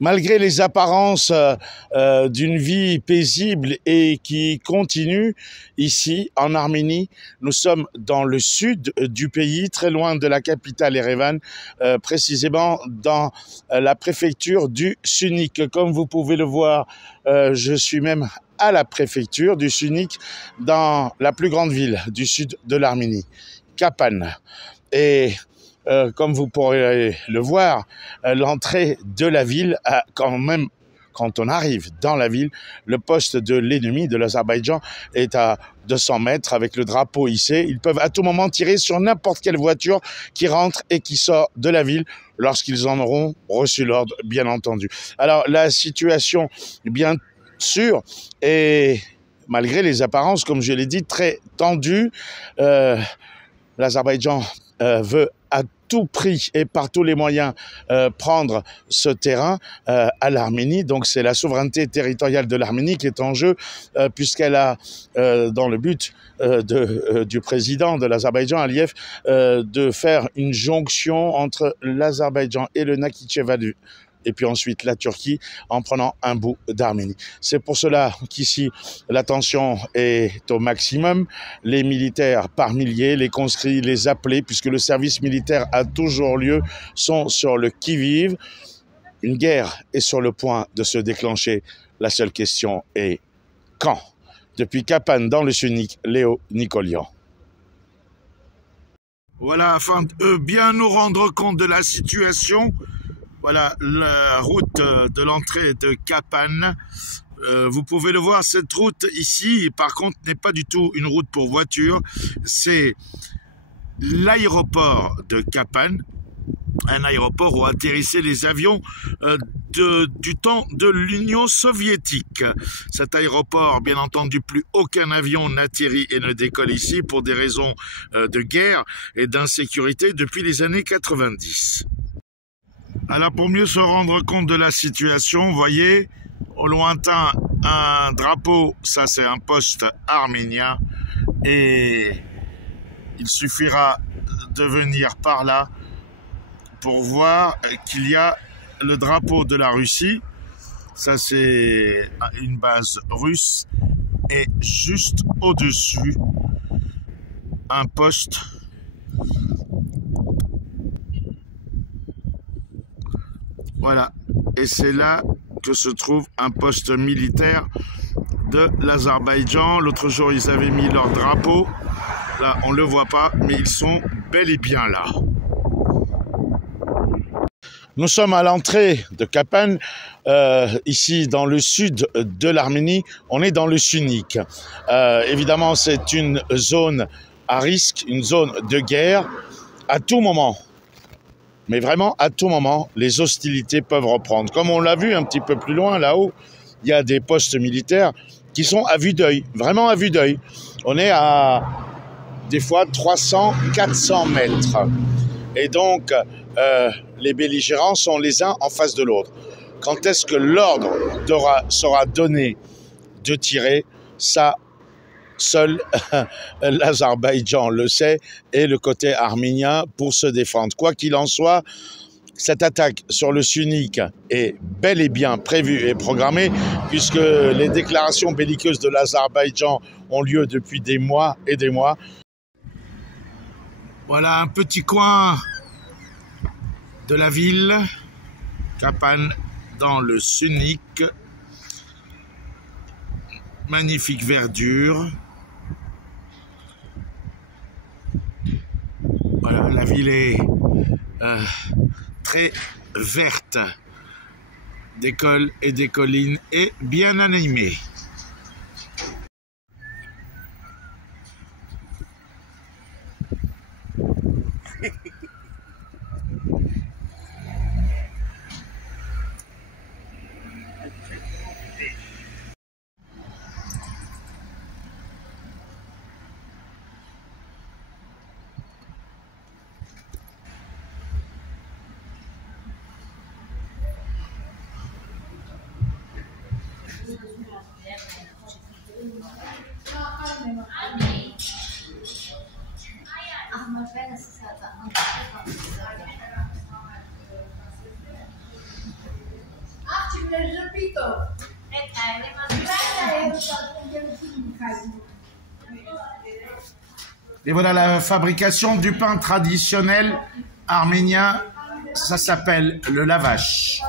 Malgré les apparences d'une vie paisible et qui continue ici en Arménie, nous sommes dans le sud du pays, très loin de la capitale Erevan, précisément dans la préfecture du Syunik. Comme vous pouvez le voir, je suis même à la préfecture du Syunik, dans la plus grande ville du sud de l'Arménie, Kapan. Et comme vous pourrez le voir, l'entrée de la ville a quand même, quand on arrive dans la ville, le poste de l'ennemi de l'Azerbaïdjan est à 200 mètres avec le drapeau hissé. Ils peuvent à tout moment tirer sur n'importe quelle voiture qui rentre et qui sort de la ville lorsqu'ils en auront reçu l'ordre, bien entendu. Alors la situation, bien sûr, est, malgré les apparences, comme je l'ai dit, très tendue. L'Azerbaïdjan veut à tout prix et par tous les moyens prendre ce terrain à l'Arménie. Donc c'est la souveraineté territoriale de l'Arménie qui est en jeu, puisqu'elle a, dans le but du président de l'Azerbaïdjan, Aliyev, de faire une jonction entre l'Azerbaïdjan et le Nakhichevan, et puis ensuite la Turquie, en prenant un bout d'Arménie. C'est pour cela qu'ici, la tension est au maximum. Les militaires par milliers, les conscrits, les appelés, puisque le service militaire a toujours lieu, sont sur le qui-vive. Une guerre est sur le point de se déclencher. La seule question est quand? Depuis Kapan, dans le Syunik, Léo Nicolian. Voilà, afin de bien nous rendre compte de la situation. Voilà la route de l'entrée de Kapan. Vous pouvez le voir, cette route ici, par contre, n'est pas du tout une route pour voiture. C'est l'aéroport de Kapan, un aéroport où atterrissaient les avions du temps de l'Union soviétique. Cet aéroport, bien entendu, plus aucun avion n'atterrit et ne décolle ici pour des raisons de guerre et d'insécurité depuis les années 90. Alors pour mieux se rendre compte de la situation, vous voyez, au lointain, un drapeau, ça c'est un poste arménien, et il suffira de venir par là pour voir qu'il y a le drapeau de la Russie, ça c'est une base russe, et juste au-dessus, un poste . Voilà, et c'est là que se trouve un poste militaire de l'Azerbaïdjan. L'autre jour, ils avaient mis leur drapeau. Là, on ne le voit pas, mais ils sont bel et bien là. Nous sommes à l'entrée de Kapan, ici dans le sud de l'Arménie. On est dans le Syunik. Évidemment, c'est une zone à risque, une zone de guerre. À tout moment, mais vraiment, à tout moment, les hostilités peuvent reprendre. Comme on l'a vu un petit peu plus loin, là-haut, il y a des postes militaires qui sont à vue d'œil, vraiment à vue d'œil. On est à, des fois, 300, 400 mètres. Et donc, les belligérants sont les uns en face de l'autre. Quand est-ce que l'ordre sera donné de tirer? Ça, seul l'Azerbaïdjan le sait, et le côté arménien pour se défendre. Quoi qu'il en soit, cette attaque sur le Syunik est bel et bien prévue et programmée, puisque les déclarations belliqueuses de l'Azerbaïdjan ont lieu depuis des mois et des mois. Voilà un petit coin de la ville, Kapan, dans le Syunik. Magnifique verdure. Voilà, la ville est très verte, des cols et des collines, et bien animée. Et voilà la fabrication du pain traditionnel arménien. Ça s'appelle le lavash.